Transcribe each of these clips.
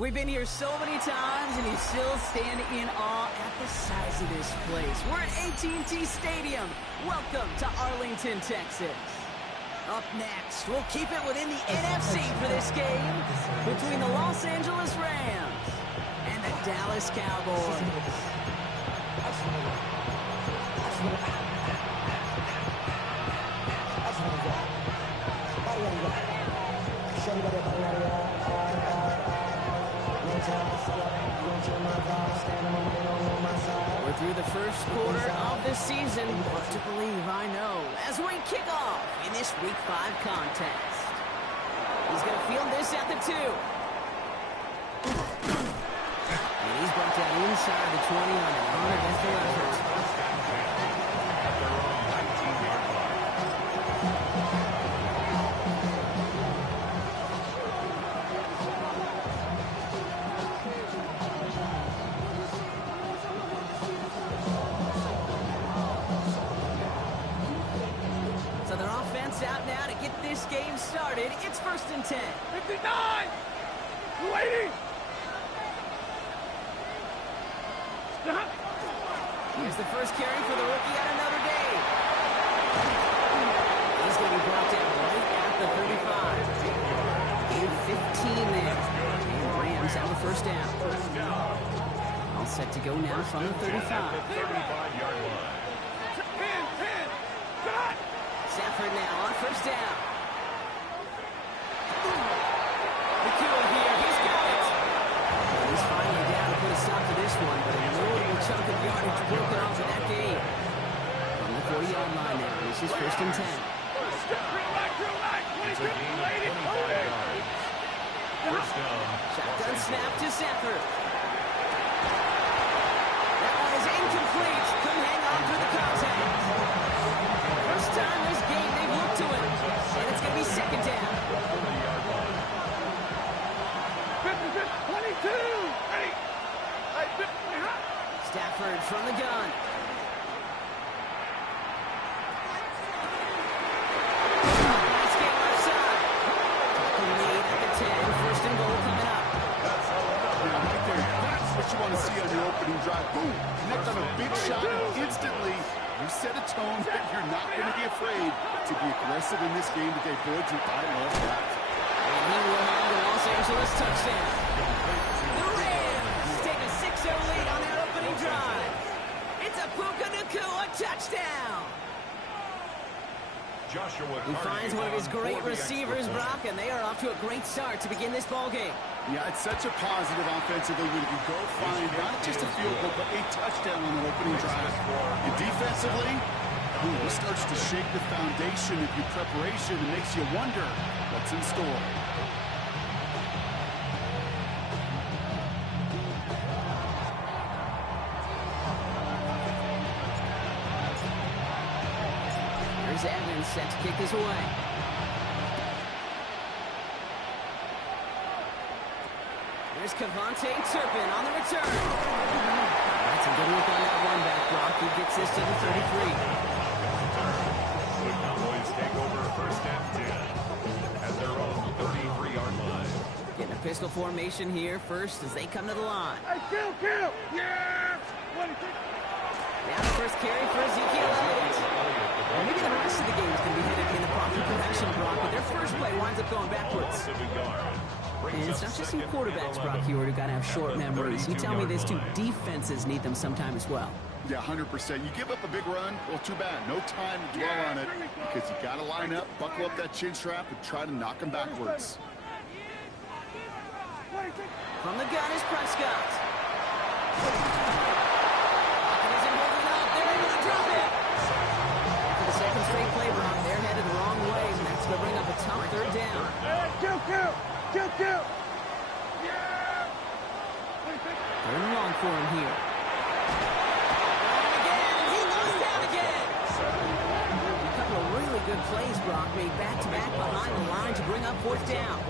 We've been here so many times, and you still stand in awe at the size of this place. We're at AT&T Stadium. Welcome to Arlington, Texas. Up next, we'll keep it within the NFC for this game between the Los Angeles Rams and the Dallas Cowboys. We're through the first quarter of the season. Hard to believe, I know. As we kick off in this Week 5 contest. He's going to field this at the 2. And he's brought that inside the 20 on an uneventful effort. Out now to get this game started. It's 1st and 10. 59! Waiting! Stop! Here's the first carry for the rookie on another day. He's going to be brought down right at the 35. Gain 15 there. And Rams have a first down. All set to go now from the 35. 35-yard line. 10! Got! Stafford now on first down. The kill here, he's got it. He's finally down to put a stop to this one, but a notable chunk of yardage broken off in that game. From the 40-yard line now, this is 1st and 10. Shotgun snap to Stafford. That one is incomplete. Couldn't hang on through the contact. First time this game they've looked to it. And it's going to be 2nd down. 22! Ready! Stafford from the gun. Nice game left side. Tackle lead at the 10. 1st and goal coming up. Yeah, right there. That's what you want to see on your opening drive. Boom! Connect on a big shot and instantly you set a tone that you're not going to be afraid to be aggressive in this game today, boys. I love that. And he will have the Los Angeles touchdown. The Rams take a 6-0 lead on their opening drive. It's a Puka Nacua touchdown. He finds one of his great receivers, Brock, and they are off to a great start to begin this ballgame. Yeah, it's such a positive offensively when you go find not just a field goal, but a touchdown on the opening drive. And defensively, this starts to shake the foundation of your preparation and makes you wonder what's in store. Here's Evans set to kick this away. There's Cavante Turpin on the return. That's a good look on that one back, Brock. He gets this to the 33. The Cowboys take over 1st and 10 at their own 33-yard line. Getting a pistol formation here first as they come to the line. Hey, kill! Yes! 26. Now the first carry for Ezekiel Elliott. And maybe the rest of the game is going to be headed in the proper direction, Brock, but their first play winds up going backwards. And it's not just some quarterbacks, Brock, here who got to have short memories. You tell me these two defenses need them sometime as well. Yeah, 100%. You give up a big run, well, too bad. No time to dwell on it because you got to line up, buckle up that chin strap, and try to knock them backwards. From the gun is Prescott. For the second straight play, Brock, they're headed the wrong way, and that's going to bring up a tough 3rd down. Kill! Yeah! 3rd and long for him here. And again, he goes down again. A couple of really good plays, Brock, made back-to-back behind the line to bring up 4th down.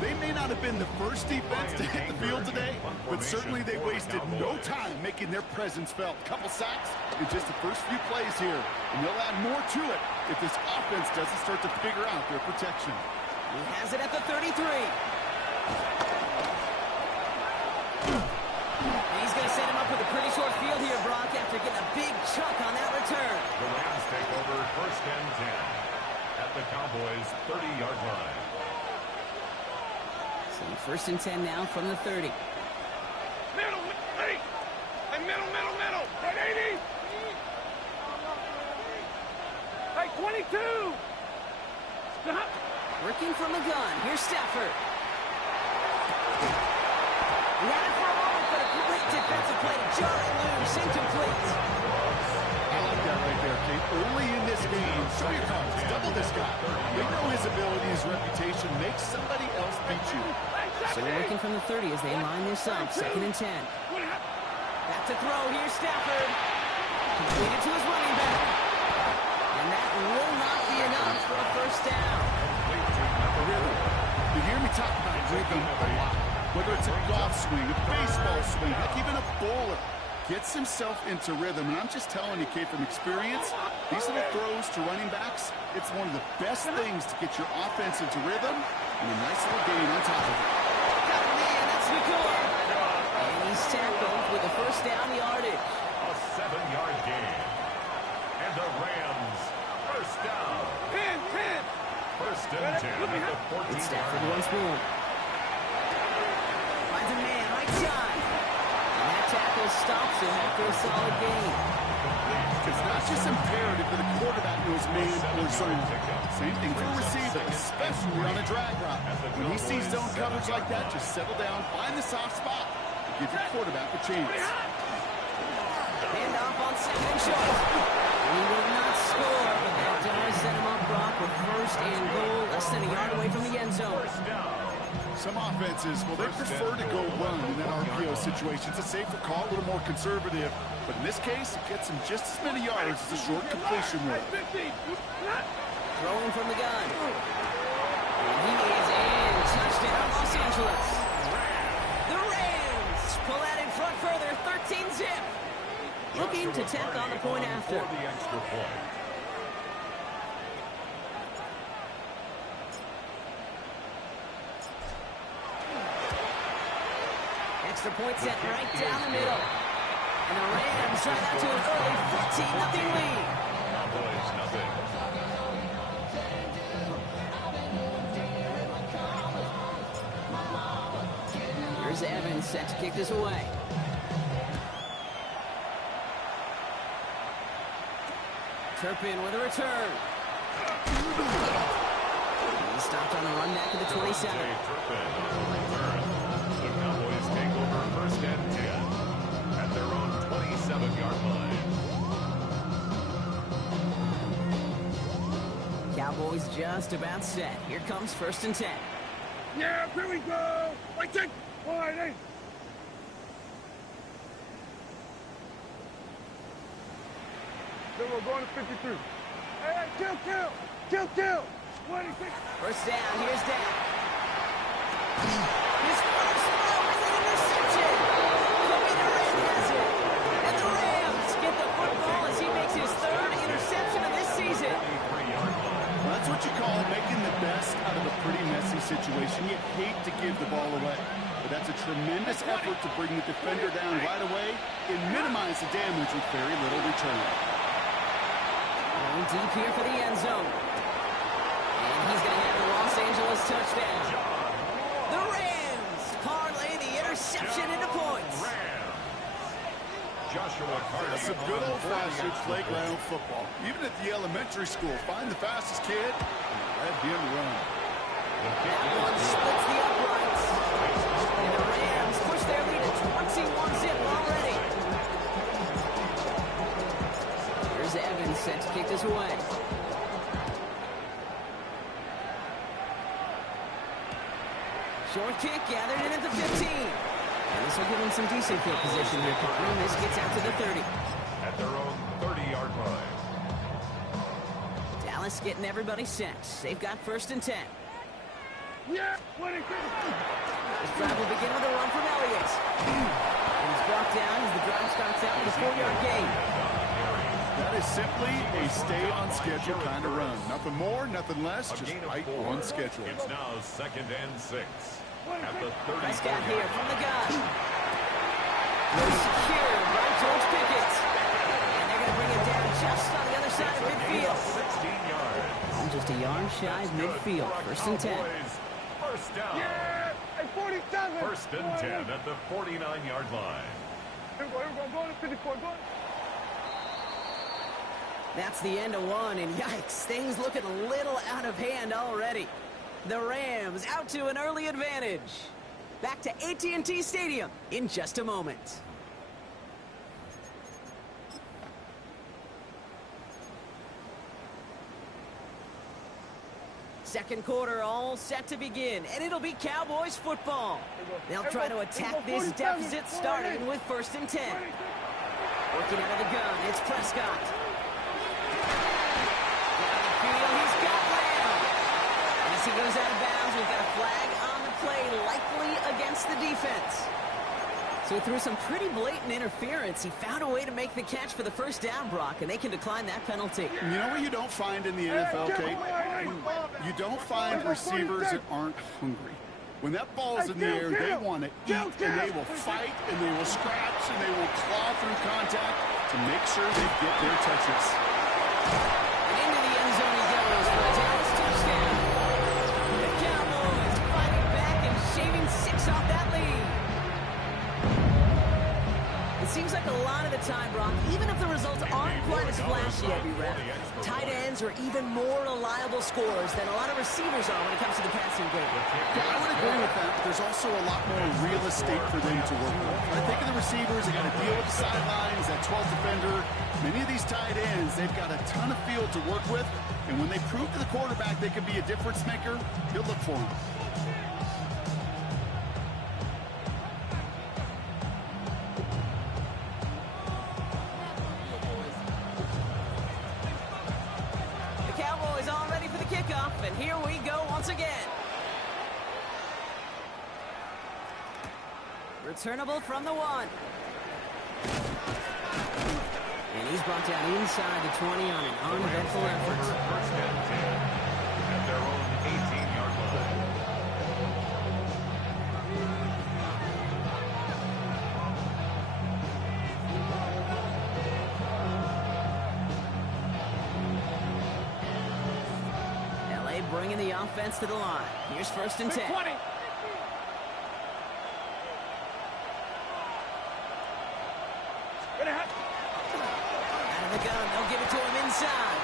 They may not have been the first defense to hit the field today, but certainly they wasted no time making their presence felt. Couple sacks in just the first few plays here, and they'll add more to it if this offense doesn't start to figure out their protection. He has it at the 33. And he's going to set him up with a pretty short field here, Brock, after getting a big chunk on that return. The Rams take over first and 10 at the Cowboys' 30-yard line. So first and 10 now from the 30. Middle, hey! Hey, middle! Hey, 80! Hey, 22! Stop! Working from the gun. Here's Stafford. He had it for a moment, but a great defensive play to jar it loose. Incomplete. I like that right there, Kate. Early in this game, show your cards. Double this guy. They know his ability, his reputation. Make somebody else beat you. So they're working from the 30 as they line this up. Second and 10. Back to throw. Here's Stafford. Completed to his running back. And that will not be enough for a first down. Rhythm. You hear me talk about rhythm a lot. Whether it's a golf swing, a baseball swing, heck, even a bowler gets himself into rhythm. And I'm just telling you, Kate, from experience, these little throws to running backs, it's one of the best things to get your offense into rhythm and a nice little gain on top of it. Got a man, that's Nicole. And he's tackled with a first down yardage. A 7-yard gain. And the Rams, first down. 10! First and 10 at the 14-yard Stafford line. once more. Finds a man, right side. And that tackle stops him after a solid gain. It's not just imperative that a quarterback knows man or zone. Same thing for a receiver, especially on a drag route. When he sees zone coverage like that, just settle down, find the soft spot, and give your quarterback a chance. Hand off on second and short. He will not score, but that does set him up, Brock, with first and goal, less than a yard away from the end zone. Some offenses, well, they prefer to go run in that RPO situation. It's a safer call, a little more conservative. But in this case, it gets him just as many yards as a short completion rate. Throwing from the gun. And he is in. Touchdown, Los Angeles. The Rams pull that in front further, 13-zip. Looking to tack on the point after. For the extra point. Extra point set right down the middle. And the Rams try that to an early 14-0 lead. Cowboys, nothing. Here's Evans set to kick this away. Turpin with a return. He stopped on the run back to the 27. Turpin on the return. The Cowboys take over first and 10 at their own 27-yard line. Cowboys just about set. Here comes first and 10. Yeah, here we go! Wait, check! Wide, hey! Then we're going to 53. Hey, kill! 26! First down, here's Dak. His first throw is an interception. Kobe Durant has it. And the Rams get the football as he makes his third interception of this season. Well, that's what you call making the best out of a pretty messy situation. You hate to give the ball away, but that's a tremendous effort to bring the defender down right away and minimize the damage with very little return. Going deep here for the end zone. And he's going to have the Los Angeles touchdown. The Rams parlay the interception into points. Joshua Carter. That's some good old-fashioned playground football. Even at the elementary school, find the fastest kid and let him run. That one splits the uprights. And the Rams push their lead at 21-zip already. Here's Evans set to kick this away. Short kick gathered in at the 15. And this will give him some decent field position here, Connor. And this gets out to the 30. At their own 30-yard line. Dallas getting everybody set. They've got first and 10. Yeah, 26! This drive will begin with a run from Elliott. And he's brought down as the drive starts out with a 4-yard gain. That is simply a stay-on-schedule kind of run. Nothing more, nothing less, just right on schedule. It's now second and 6 at the 30-yard Prescott here from the gun. They're secure by George Pickett. And they're going to bring it down just on the other side of midfield. 16 yards. Just a yard shy of midfield. First and 10. First down. Yeah! Hey, 47! First and 10 at the 49-yard line. Here we go. Go to 54. Go. That's the end of one, and yikes, things looking a little out of hand already. The Rams out to an early advantage. Back to AT&T Stadium in just a moment. Second quarter all set to begin, and it'll be Cowboys football. They'll try to attack this deficit starting with first and 10. Working out of the gun, it's Prescott. Down the field, he's got Lamb. As he goes out of bounds, we've got a flag on the play, likely against the defense. So through some pretty blatant interference, he found a way to make the catch for the first down, Brock, and they can decline that penalty. You know what you don't find in the NFL, Kate? You don't find receivers that aren't hungry. When that ball's in the air, they want to eat, and they will fight, and they will scratch, and they will claw through contact to make sure they get their touches. And into the end zone he goes for a Dallas touchdown. The Cowboys fighting back and shaving 6 off that lead. It seems like a lot of the time, Brock, even if the results aren't quite as flashy every rep, tight ends are even more reliable scorers than a lot of receivers are when it comes to the passing game. Yeah, I would agree with that, but there's also a lot more real estate for them to work with. When I think of the receivers, they got to deal with the sidelines, that 12th defender. Many of these tight ends, they've got a ton of field to work with, and when they prove to the quarterback they can be a difference maker, he'll look for them. And here we go once again. Returnable from the 1. And he's brought down inside the 20 on an uneventful effort. First and 10 at their own 18-yard Bringing the offense to the line. Here's first and 10. 20. Out of the gun, they'll give it to him inside.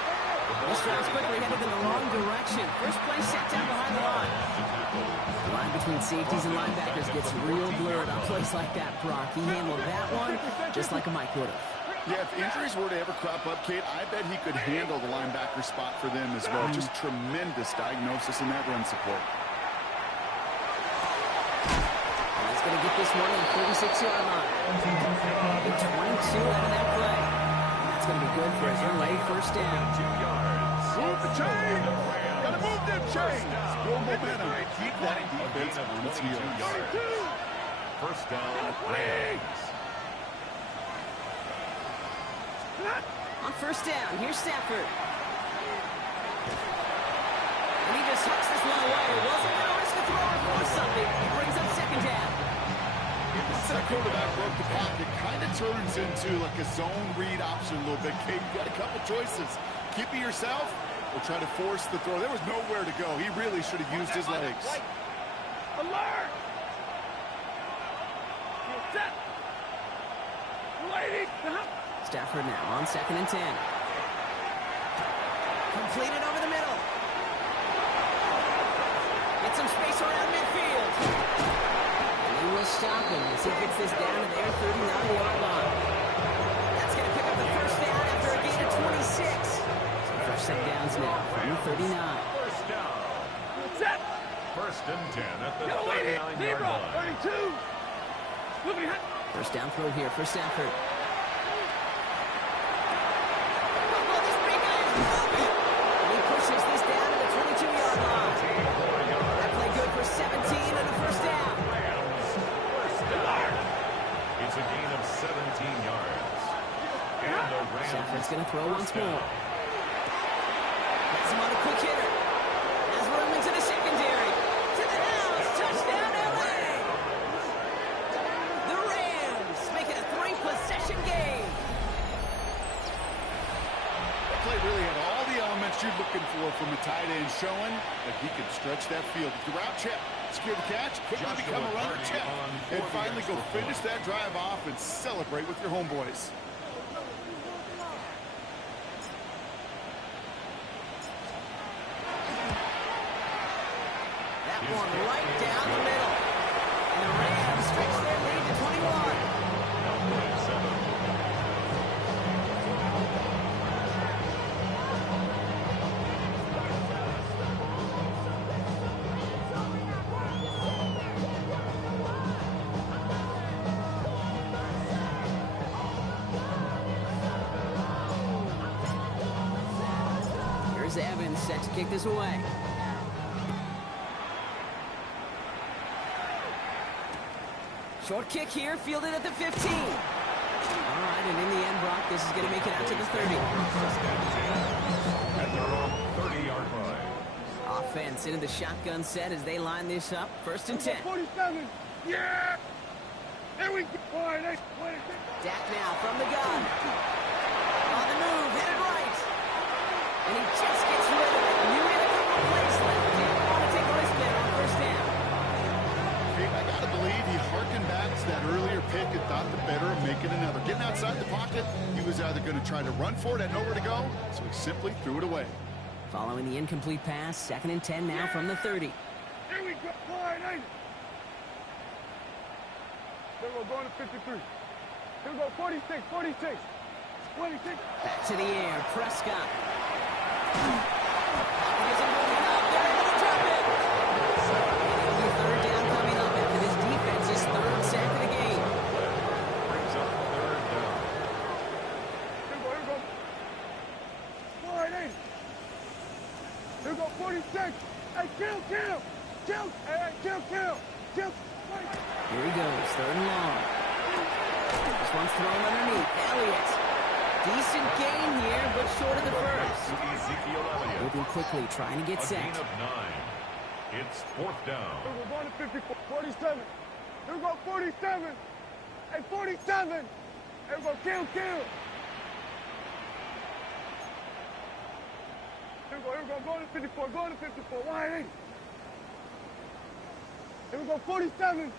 This drive's quickly headed in the wrong direction. First play set down behind the line. The line between safeties and linebackers gets real blurred on plays like that, Brock. He handled that one just like a Mike would have. Yeah, if injuries were to ever crop up, Kate, I bet he could handle the linebacker spot for them as well. Just tremendous diagnosis in that run support. And he's going to get this one on the 36-yard line. Get 22 out of that play. And that's going to be good for his early first down. 2 yards. Move the chain! Gotta move them chains! Go momentum. Keep that defense on its heels. First down, Rams. On first down, here's Stafford. And he just hooks this one away. Wasn't going to risk a throw or force something. He brings up second down. Once that quarterback broke the pocket, kind of turns into like a zone read option a little bit. Kate, you got a couple choices. Keep it yourself or try to force the throw. There was nowhere to go. He really should have used his legs. Alert! Set! Lady! Stafford now on second and 10. Completed over the middle. Get some space around midfield. And he will stop him as he gets this down to their 39-yard line. That's going to pick up the first down after a gain of 26. So first set downs now from the 39. First down. Set! First and 10 at the 39-yard line. 32! Moving ahead. First down throw here for Stafford. Stafford's going to throw once more. Has him on a quick hitter. Has room into the secondary. To the house. Touchdown, L.A. The Rams make it a really had all the elements you're looking for from a tight end, showing that he can stretch that field. With the route check, secure the catch, quickly become a runner check, and finally go finish that drive off and celebrate with your homeboys. That one right down the middle. And the Rams stretch their lead to 21. Here's Evans set to kick this away. Short kick here, fielded at the 15. All right, and in the end, Brock, this is going to make it out to the 30. At their own 30-yard line. Offense into the shotgun set as they line this up. First and 10. 47. Yeah! There we go. Dak now from the gun. On the move, hit it right. And he just gets rid of it. You had a couple of plays left. Didn't want to take a risk there on first down. I got to believe he harkened back to that earlier pick and thought the better of making another. Getting outside the pocket, he was either going to try to run for it, had nowhere to go, so he simply threw it away. Following the incomplete pass, second and 10 now from the 30. Here we go. Then we're going to 53. Here we go, 46, 46. 26. Back to the air, Prescott. Here's a moving up. They're able to drop it. It'll be third down coming up after this defense's third sack of the game. Brings up third down. Here we go. 48. Here we go, 46. Hey, kill. Hey, kill. Here he goes, third and long. This one's thrown underneath. Elliott. Decent gain here, but short of the first. Ezekiel Elliott. Moving quickly, trying to get A set. gain of 9. It's fourth down. Here we go, going to 54. 47. Here we go, 47. Hey, 47. Here we go, kill. Here we go, going to 54. Wide 8. Here we go, 47.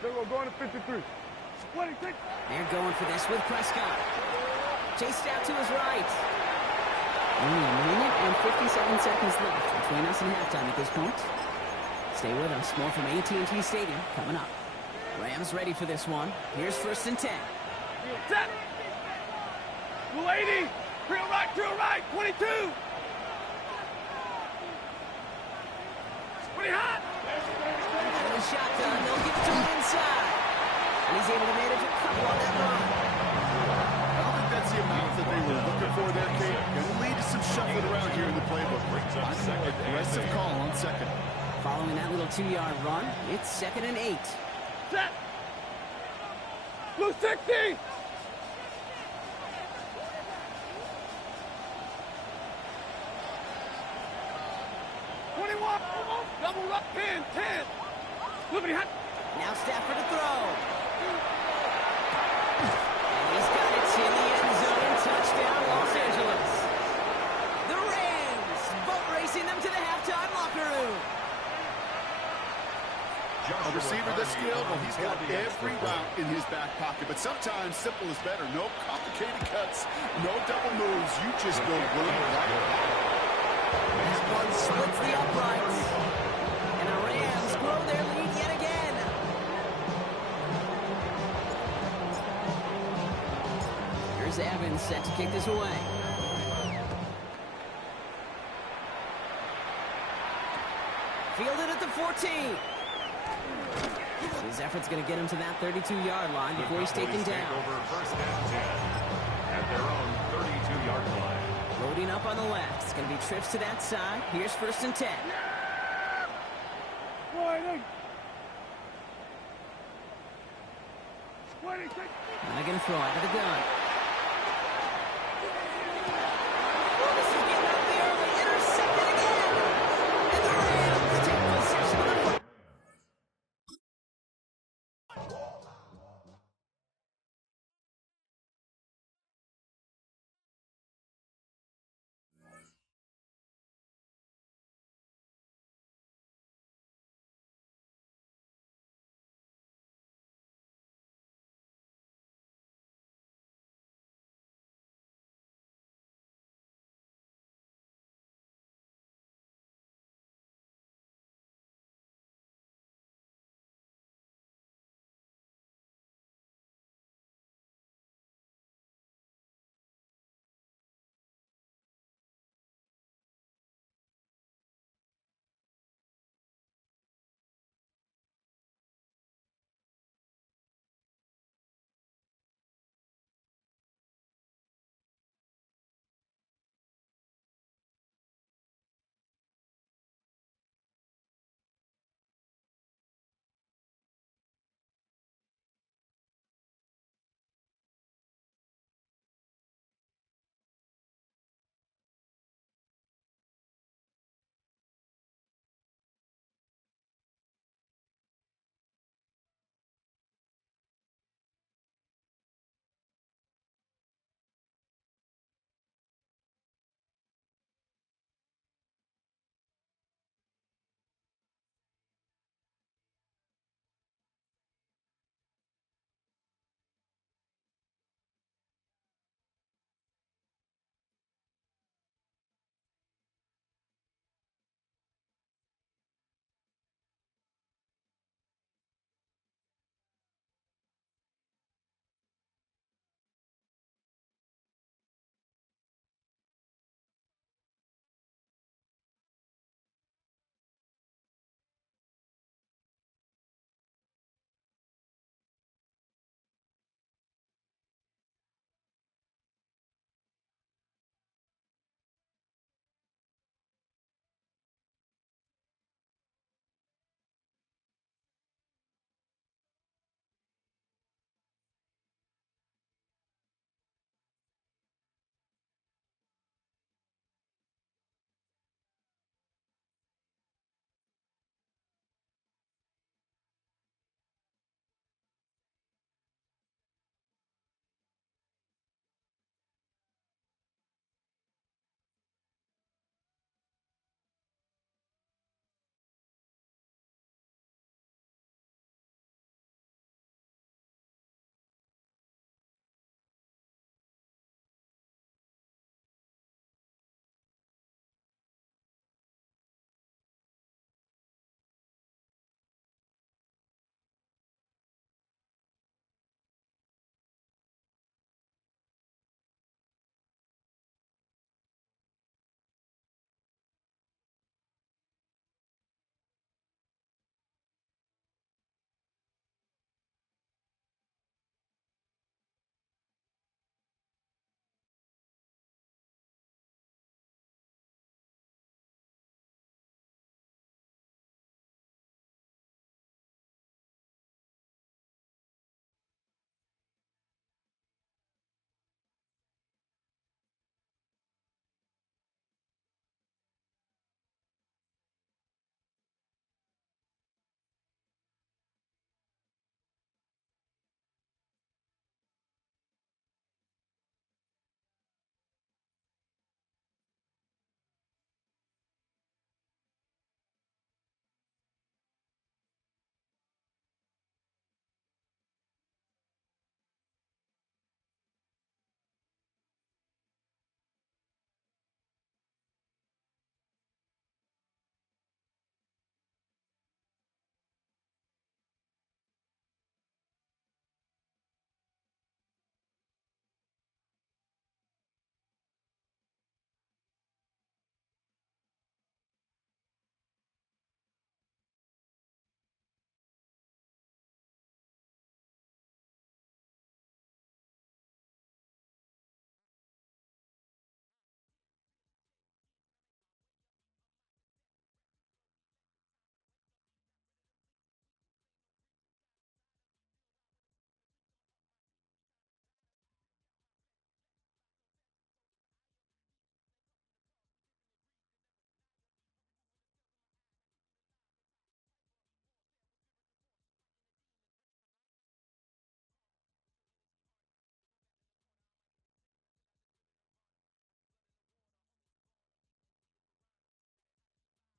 Here we go, going to 53. 26. They're going for this with Prescott. Chased out to his right. Only a minute and 57 seconds left between us and halftime at this point. Stay with us. More from AT&T Stadium coming up. Rams ready for this one. Here's first and 10. Set. Blue 80. Drill right. 22. Pretty hot. Out of the shotgun. They'll get to him inside. And he's able to manage a couple on that run. I don't think that's the amount that they were looking for there, Kate. Going to lead to some shuffling around here in the playbook. Finding an aggressive call on second. Following that little 2-yard run, it's second and 8. Set. Blue 60. Double up, 10. Liberty hot. Now Stafford to throw. And he's got it in the end zone. Touchdown, Los Angeles. The Rams boat racing them to the halftime locker room. A receiver this skilled, well, he's got every route in his back pocket. But sometimes simple is better. No complicated cuts, no double moves. You just go run right. This one splits the uprights. And the Rams grow their lead yet again. Here's Evans set to kick this away. Fielded at the 14. His effort's going to get him to that 32-yard line before he's taken down. Over first and 10 at their own 32-yard line. Loading up on the left. It's going to be trips to that side. Here's first and 10. Now they're going to throw out of the gun.